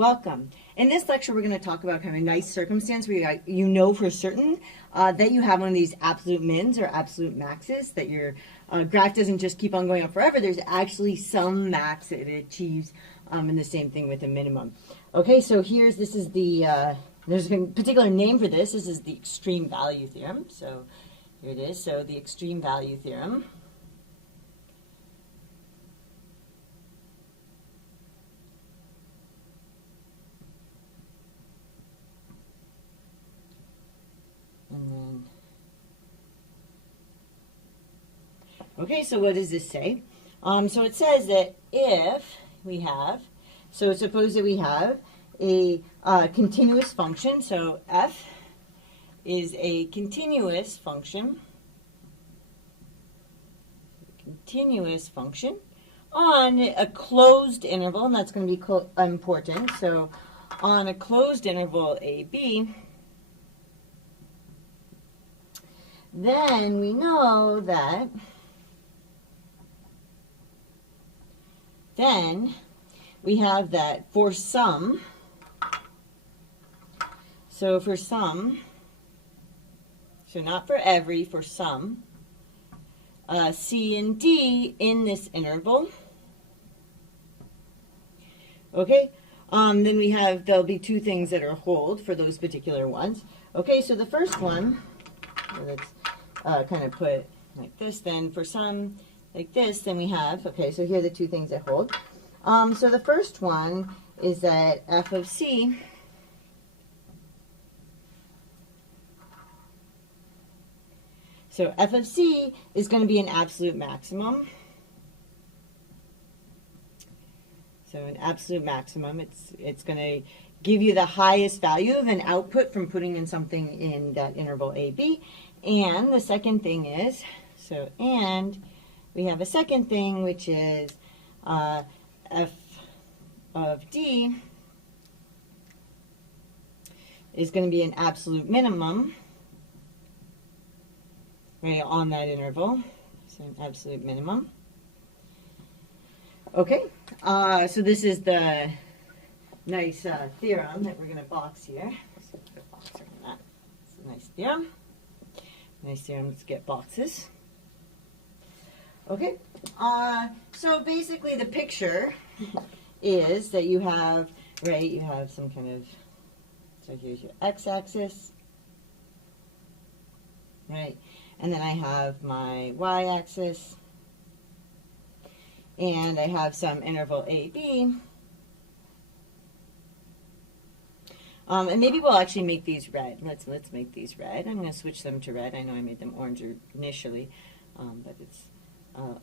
Welcome. In this lecture, we're going to talk about kind of a nice circumstance where you know for certain that you have one of these absolute mins or absolute maxes, that your graph doesn't just keep on going up forever. There's actually some max that it achieves, and the same thing with a minimum. Okay, so this is the, there's a particular name for this. This is the extreme value theorem. So here it is. So the extreme value theorem. Okay, so what does this say? So it says that if we have, so suppose that we have a continuous function, so f is a continuous function on a closed interval, and that's going to be important. So on a closed interval AB, then we know that then we have that for some, so for some, so not for every, for some, C and D in this interval, okay, then we have, there'll be two things that are hold for those particular ones. Okay, so the first one, let's kind of put like this, then for some, like this, then we have, okay, so here are the two things that hold. So the first one is that f of c so f of c is going to be an absolute maximum. So an absolute maximum, it's going to give you the highest value of an output from putting in something in that interval AB. And the second thing is, so and we have a second thing, which is f of d is going to be an absolute minimum, right, on that interval. So an absolute minimum. Okay, so this is the nice theorem that we're going to box here. So put a box around that. It's a nice theorem. Nice theorem to get boxes. Okay, so basically the picture is that you have, right, you have some kind of, so here's your x-axis, right, and then I have my y-axis, and I have some interval AB, and maybe we'll actually make these red. Let's make these red. I'm going to switch them to red. I know I made them orange initially, but it's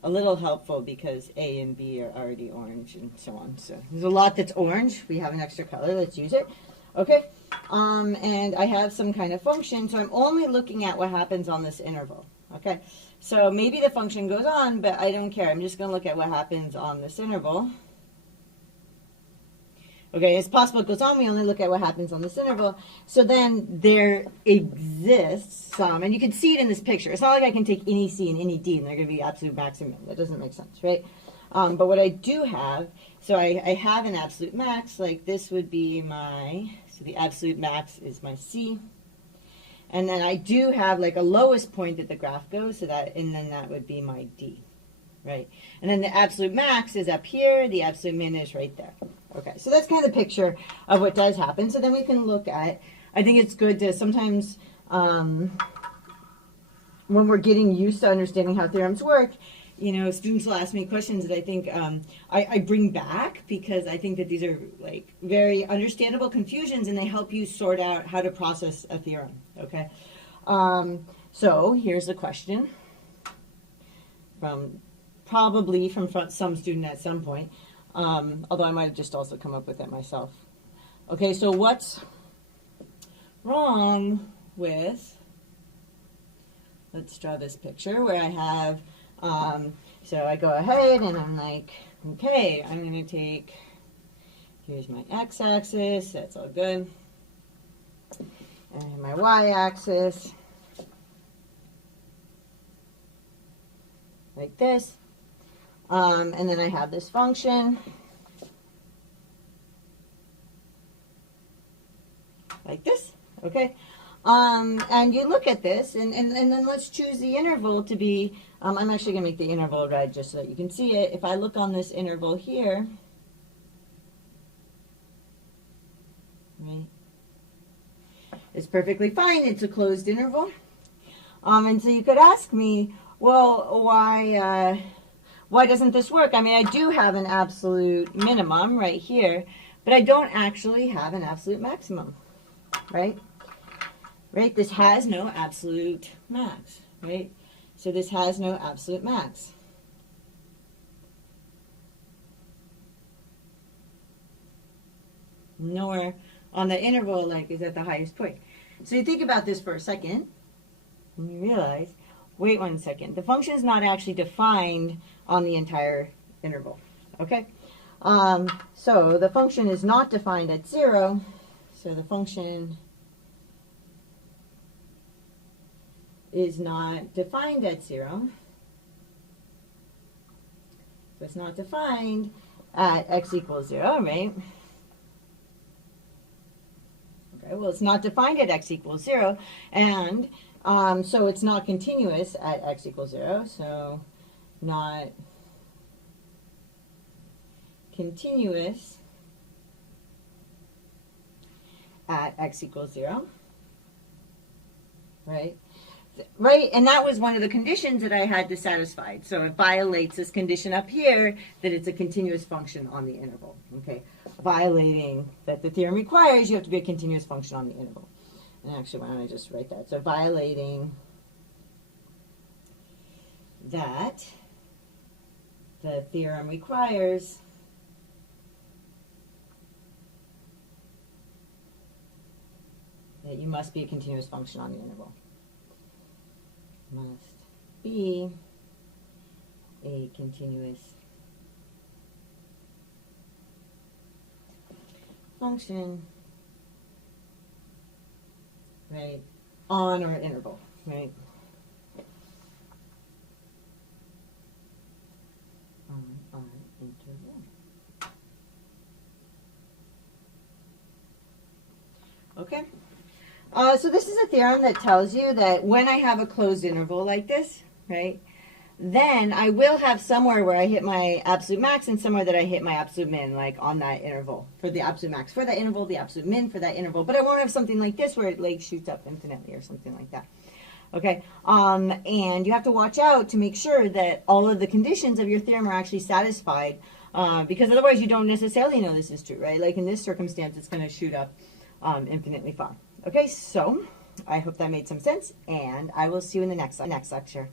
a little helpful because A and B are already orange and so on. So there's a lot that's orange. We have an extra color. Let's use it. Okay. And I have some kind of function, so I'm only looking at what happens on this interval. Okay. So maybe the function goes on, but I don't care. I'm just going to look at what happens on this interval. Okay, it's possible it goes on. We only look at what happens on this interval. So then there exists some, and you can see it in this picture. It's not like I can take any C and any D, and they're going to be absolute maximum. That doesn't make sense, right? But what I do have, so I have an absolute max. Like this would be my, so the absolute max is my C. And then I do have like a lowest point that the graph goes, so that, and then that would be my D, right? And then the absolute max is up here. The absolute min is right there. Okay, so that's kind of the picture of what does happen. So then we can look at, I think it's good to sometimes, when we're getting used to understanding how theorems work, you know, students will ask me questions that I think I bring back because I think that these are like very understandable confusions and they help you sort out how to process a theorem, okay? So here's the question probably from some student at some point. Although I might have just also come up with it myself. Okay, so what's wrong with, let's draw this picture where I have, so I go ahead and I'm like, okay, I'm going to take, here's my x-axis, that's all good, and my y-axis, like this. And then I have this function. Okay? And you look at this, and then let's choose the interval to be, I'm actually going to make the interval red just so that you can see it. If I look on this interval here, right, it's perfectly fine. It's a closed interval. And so you could ask me, well, why doesn't this work? I mean, I do have an absolute minimum right here, but I don't actually have an absolute maximum, right? Right? This has no absolute max, right? So this has no absolute max. Nor on the interval, like, is at the highest point. So you think about this for a second, and you realize, wait one second, the function is not actually defined on the entire interval, okay? So the function is not defined at 0, so the function is not defined at 0. So it's not defined at x equals 0, right? Okay, well, it's not defined at x equals 0, and so it's not continuous at x equals 0, so not continuous at x equals 0, right? Right, and that was one of the conditions that I had to satisfy. So it violates this condition up here that it's a continuous function on the interval. Okay, violating that the theorem requires you have to be a continuous function on the interval. And actually, why don't I just write that? So violating that the theorem requires that you must be a continuous function on the interval. Must be a continuous function, right, on our interval, right? On our interval. Okay? So this is a theorem that tells you that when I have a closed interval like this, right, then I will have somewhere where I hit my absolute max and somewhere that I hit my absolute min, like on that interval, for the absolute max for that interval, the absolute min for that interval. But I won't have something like this where it like shoots up infinitely or something like that. Okay, and you have to watch out to make sure that all of the conditions of your theorem are actually satisfied, because otherwise you don't necessarily know this is true, right? Like in this circumstance, it's going to shoot up infinitely far. Okay, so I hope that made some sense, and I will see you in the next lecture.